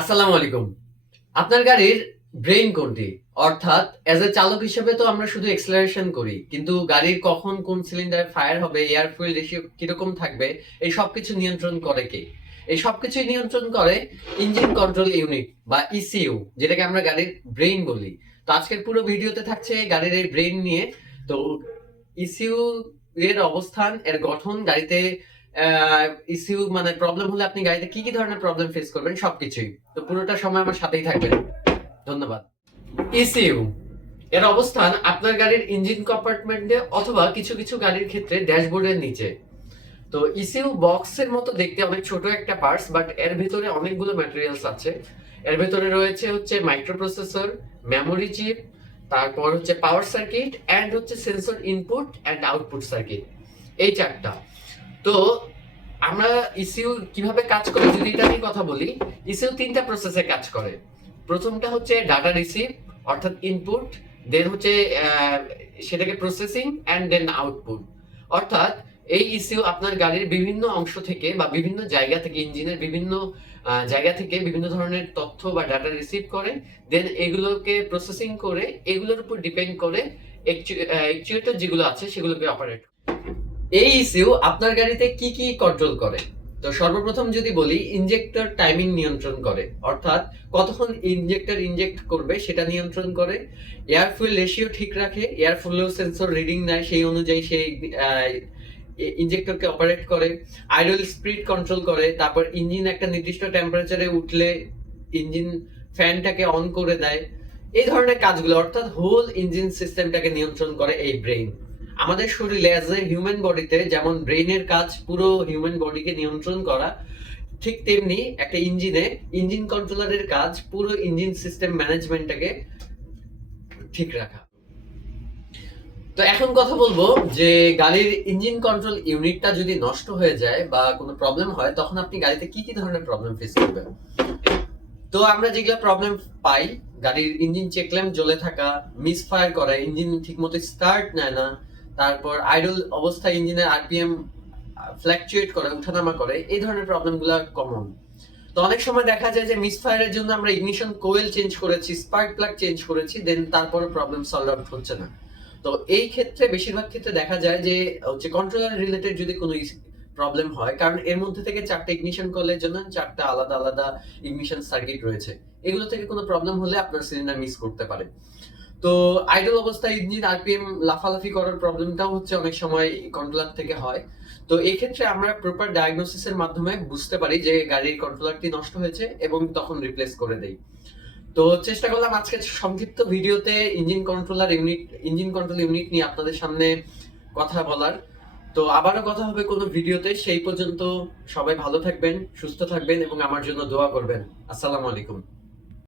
আসসালামু আলাইকুম। আপনার গাড়ির ব্রেইন কোনটি? অর্থাৎ এজ এ চালক হিসেবে তো আমরা শুধু এক্সেলারেশন করি। কিন্তু গাড়ির কখন কোন সিলিন্ডার ফায়ার হবে, এয়ার ফুয়েল রেশিও কিরকম থাকবে, এই সবকিছু নিয়ন্ত্রণ করে কে? এই সবকিছুই নিয়ন্ত্রণ করে ইঞ্জিন কন্ট্রোল ইউনিট বা ইসিইউ, যেটাকে আমরা গাড়ির ব্রেইন বলি। তো আজকের পুরো ভিডিওতে থাকছে গাড়ির এই ব্রেইন নিয়ে। তো ইসিইউ এর অবস্থান, এর গঠন, গাড়িতে ইসিইউ মানে প্রবলেম হলে আপনি গাড়িতে কি কি ধরনের প্রবলেম ফেস করবেন সবকিছুই। তো পুরোটা সময় আমার সাথেই থাকবেন। ধন্যবাদ। ইসিইউ এর অবস্থান আপনার গাড়ির ইঞ্জিন কম্পার্টমেন্টে অথবা কিছু কিছু গাড়ির ক্ষেত্রে ড্যাশবোর্ডের নিচে। তো ইসিইউ বক্সের মতো দেখতে অনেক ছোট একটা পার্টস, বাট এর ভেতরে অনেকগুলো ম্যাটেরিয়ালস আছে। এর ভেতরে রয়েছে হচ্ছে মাইক্রোপ্রসেসর, মেমোরি চিপ, তারপর হচ্ছে পাওয়ার সার্কিট এন্ড হচ্ছে sensor input and output circuit, এই চারটা। তো আমরা ইসিইউ কিভাবে কাজ করে যদি এটা নিয়ে কথা বলি, ইসিইউ তিনটা প্রসেসে কাজ করে। প্রথমটা হচ্ছে ডাটা রিসিভ, অর্থাৎ ইনপুট, দেন হচ্ছে সেটাকে প্রসেসিং এন্ড দেন আউটপুট। অর্থাৎ এই ইসিইউ আপনার গাড়ির বিভিন্ন অংশ থেকে বা বিভিন্ন জায়গা থেকে, ইঞ্জিনের বিভিন্ন জায়গা থেকে বিভিন্ন ধরনের তথ্য বা ডাটা রিসিভ করে, দেন এগুলোকে প্রসেসিং করে এগুলোর উপর ডিপেন্ড করে অ্যাকচুয়েটর যেগুলো আছে সেগুলোকে অপারেট। এই ইসিউ আপনার গাড়িতে কি কি কন্ট্রোল করে? তো সর্বপ্রথম যদি বলি, ইনজেক্টর টাইমিং নিয়ন্ত্রণ করে, অর্থাৎ কতক্ষণ ইনজেক্টর ইনজেক্ট করবে সেটা নিয়ন্ত্রণ করে। এয়ার ফুয়েল রেশিও ঠিক রাখে, এয়ার ফ্লো সেন্সর রিডিং নেয়, সেই অনুযায়ী সেই ইনজেক্টরকে অপারেট করে। আইডল স্পিড কন্ট্রোল করে, তারপর ইঞ্জিন একটা নির্দিষ্ট টেম্পারেচারে উঠলে ইঞ্জিন ফ্যানটাকে অন করে দেয়। এই ধরনের কাজগুলো, অর্থাৎ হোল ইঞ্জিন সিস্টেমটাকে নিয়ন্ত্রণ করে এই ব্রেইন। আমাদের শরীরে অ্যাজ এ হিউম্যান বডিতে যেমন ব্রেইনের কাজ পুরো হিউম্যান বডিকে নিয়ন্ত্রণ করা, ঠিক তেমনি একটা ইঞ্জিনে ইঞ্জিন কন্ট্রোলারের কাজ পুরো ইঞ্জিন সিস্টেম ম্যানেজমেন্টটাকে ঠিক রাখা। তো এখন কথা বলবো যে গাড়ির ইঞ্জিন কন্ট্রোল ইউনিটটা যদি নষ্ট হয়ে যায় বা কোনো প্রবলেম হয়, তখন আপনি গাড়িতে কি কি ধরনের প্রবলেম ফেস করবেন। তো আমরা যেগুলো প্রবলেম পাই, গাড়ির ইঞ্জিন চেক ল্যাম্প জ্বলে থাকা, মিসফায়ার করা, ইঞ্জিন ঠিকমতো স্টার্ট নেয় না, তারপর আইডল অবস্থায় ইঞ্জিনের আরপিএম ফ্ল্যাকচুয়েট করে, ওঠানামা করে, এই ধরনের প্রবলেমগুলো কমন। তো অনেক সময় দেখা যায় যে মিসফায়ারের জন্য আমরা ইগনিশন কোয়েল চেঞ্জ করেছি, স্পার্ক প্লাগ চেঞ্জ করেছি, দেন তারপরে প্রবলেম সলভ আউট হচ্ছে না। তো এই ক্ষেত্রে বেশিরভাগ ক্ষেত্রে দেখা যায় যে হচ্ছে কন্ট্রোলার রিলেটেড যদি কোনো প্রবলেম হয়, কারণ এর মধ্যে থেকে চারটা ইগনিশন কয়েলের জন্য চারটা আলাদা আলাদা ইগনিশন সার্কিট রয়েছে। এগুলো থেকে কোনো প্রবলেম হলে আপনার সিলিন্ডার মিস করতে পারে। তো আইডল অবস্থায় ইঞ্জিন আরপিএম লাফালাফি করার প্রবলেমটাও হচ্ছে অনেক সময় কন্ট্রোলার থেকে হয়। তো এই ক্ষেত্রে আমরা প্রপার ডায়াগনোসিসের মাধ্যমে বুঝতে পারি যে গাড়ির কন্ট্রোলারটি নষ্ট হয়েছে এবং তখন রিপ্লেস করে দেই। তো চেষ্টা করলাম আজকে সংক্ষিপ্ত ভিডিওতে ইঞ্জিন কন্ট্রোল ইউনিট নিয়ে আপনাদের সামনে কথা বলার। তো আবারও কথা হবে কোনো ভিডিওতে। সেই পর্যন্ত সবাই ভালো থাকবেন, সুস্থ থাকবেন এবং আমার জন্য দোয়া করবেন। আসসালামু আলাইকুম।